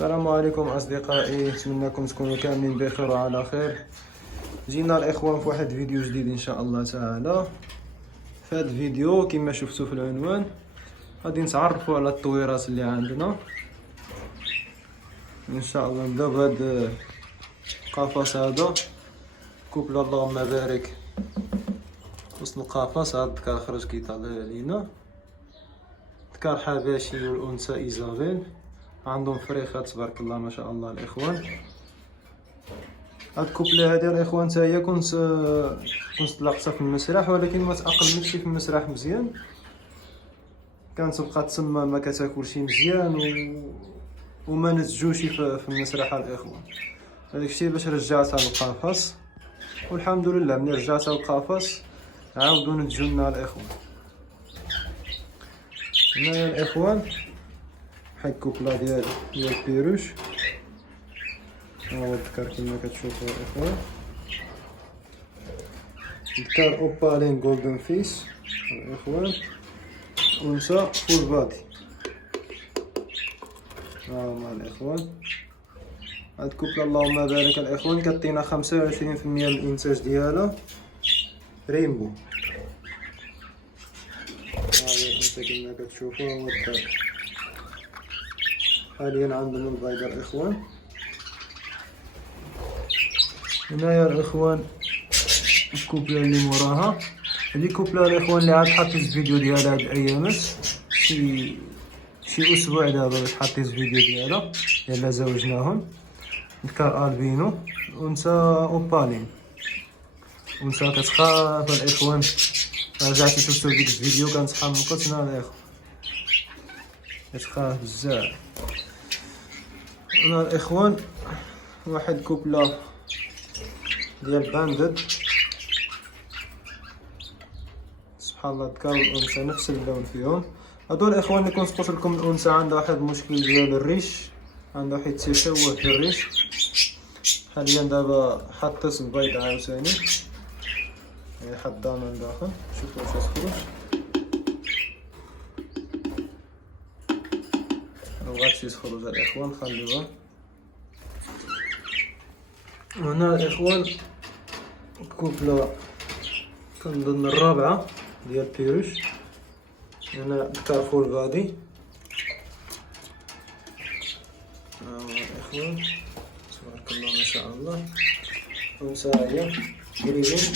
السلام عليكم أصدقائي، نتمنىكم تكونوا كاملين بخير وعلى خير. جينا الإخوان في واحد فيديو جديد إن شاء الله تعالى. في هذا الفيديو كما شفتوا في العنوان غادي نتعرفوا على التطويرات اللي عندنا إن شاء الله. نبداو بهذا القفص هذا كوبل اللهم بارك. وسط القفص هذا الذكر خرج كيطلع علينا، ذكر حباشي والأنثى إيزابيل، عندهم فريخات تبارك الله ما شاء الله الإخوان. هاد الكوبله هادي الإخوان تا هي كنت طلقتها في المسرح، ولكن ما تأقلمتش في المسرح مزيان، كانت تبقى تسمى ما كتاكلش مزيان وما نتجوش في المسرح الإخوان. هذاك الشيء باش رجعتها للقفص، والحمد لله ملي رجعتها للقفص عاودوا نتجو لنا الإخوان. هنايا الإخوان واحد الكوبله ديال البيروش، ها هو الذكر كما كتشوفوا الإخوان. ذكر اوبالين جولدن فيس الإخوان، أنثى فول بادي. ها هما الإخوان هاد الكوبله اللهم بارك الإخوان كتعطينا 25% من الإنتاج ديالها رينبو. ها هي الأنثى كما كتشوفوا، هو الذكر. حاليا عندنا البيضة الإخوان. هنايا الإخوان الكوبله اللي موراها، هذه كوبله الإخوان اللي عاد حطيت الفيديو ديالها هاد الأيامات، شي أسبوع دابا باش حطيت الفيديو ديالها، يلا زوجناهم. ذكر ألبينو، أنثى أوبالين، أنثى كتخاف الإخوان. رجعت شفتو ديك الفيديو كانت حمقتنا الإخوان، كتخاف بزاف. هنا الإخوان واحد كوبله ديال باندد، سبحان الله الذكر والأنثى نفس اللون فيهم. هادو الإخوان اللي كنت قلت لكم الأنثى عندها واحد المشكل ديال الريش، عندها واحد التشوه في الريش. حاليا دابا حطيت البيض عاوتاني، يعني حطها من داخل، شوفوا واش تخرج. غاتمشي تخرج الإخوان، خليوها. هنا الإخوان الكوبله كنظن الرابعة ديال بيروش. هنا ذكر فول بادي. ها هو الإخوان تبارك الله ما شاء الله. أنثى هي جريمين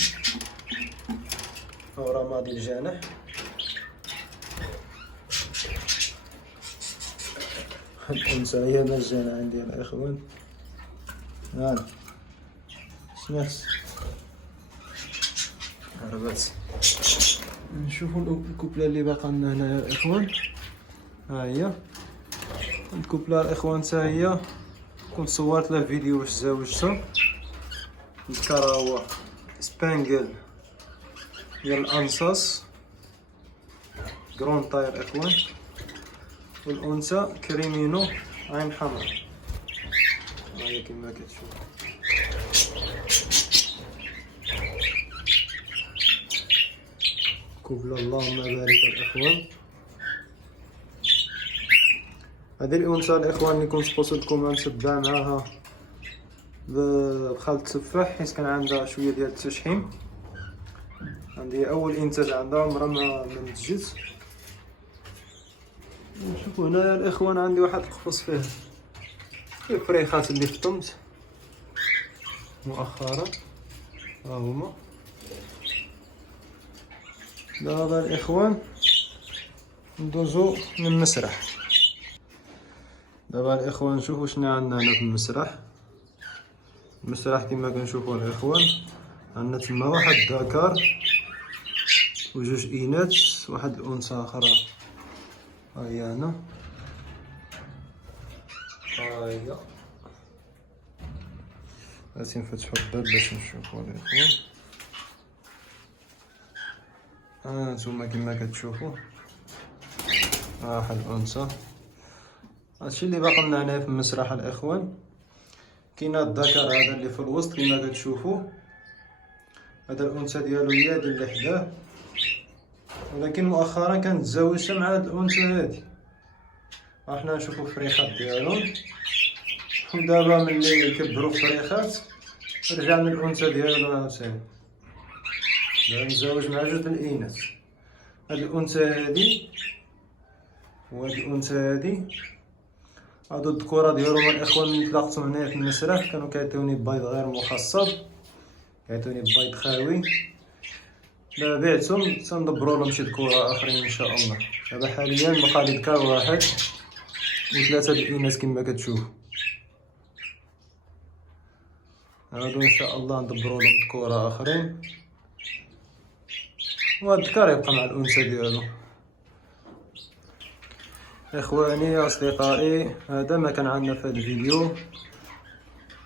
أو رمادي الجانح. الأنثى هي مجانا عندي الإخوان. هانا سمعت هربت. نشوفوا الكوبله اللي باقا لنا هنا يا الإخوان. ها هي الكوبله الإخوان تا هي كنت صورت لها فيديو باش زوجتها. الذكر هو سبانجل ديال الأنصاص كرون طاير إخوان، والأنثى كريمينو عين حمراء. ها هي كما كتشوف. كوبله اللهم بارك الإخوان. هذه الأنثى الإخوان اللي كنت قلت لكم غنتبع معاها بخلط تفاح، حيت كان عندها شويه ديال التشحيم. عندي أول إنتاج عندها عمرها ما نتجت. شوفوا هنايا الإخوان عندي واحد القفص فيه الفريخات اللي فطمت مؤخرا، ها هما. دابا الإخوان ندوزو للمسرح. دابا الإخوان شوفوا شنو عندنا هنا في المسرح. المسرح كما كنشوفوا الإخوان عندنا تما واحد الذكر وجوج إناث، واحد الأنثى أخرى. ها هي هنا، ها هي. غادي نفتحو الباب باش نشوفو الإخوان. ها نتوما كما كتشوفوا ها واحد الأنثى. هادشي اللي باقي لنا هنايا في المسرح الإخوان. كاين هاد الذكر هذا اللي في الوسط كما كتشوفوا، هذا الأنثى ديالو هي هادي اللي حداه، ولكن مؤخرا كانت تزوجت مع هاد الأنثى هادي. حنا نشوفوا الفريخات ديالهم. ودابا ملي كبروا في الفريخات رجعنا الانثى ديالو عاوتاني. دابا مزوج مع جوج الاناث، هاد الانثى هادي وهاد الانثى هادي. هادو الذكوره ديالهم الاخوان ملي تلاقتهم هنايا في المسرح كانوا كيعطيوني بيض غير مخصب، كيعطيوني بيض خاوي. دابا بعتهم تندبروا لهم شي ذكوره اخرين ان شاء الله. دابا حاليا بقى لي ذكر واحد وثلاثه د الاناث كما كتشوفوا. هادو ان شاء الله ندبروا لهم ذكوره اخرين، وهاد الذكر يبقى مع الانثى ديالو. اخواني اصدقائي، هذا ما كان عندنا في هذا الفيديو.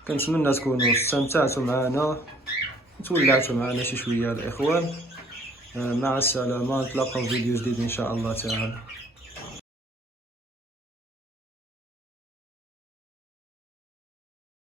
كنتمنى تكونوا استمتعتوا معنا وتولعتوا معنا شي شويه الاخوان. مع السلامه، نتلاقاو في فيديو جديد ان شاء الله تعالى.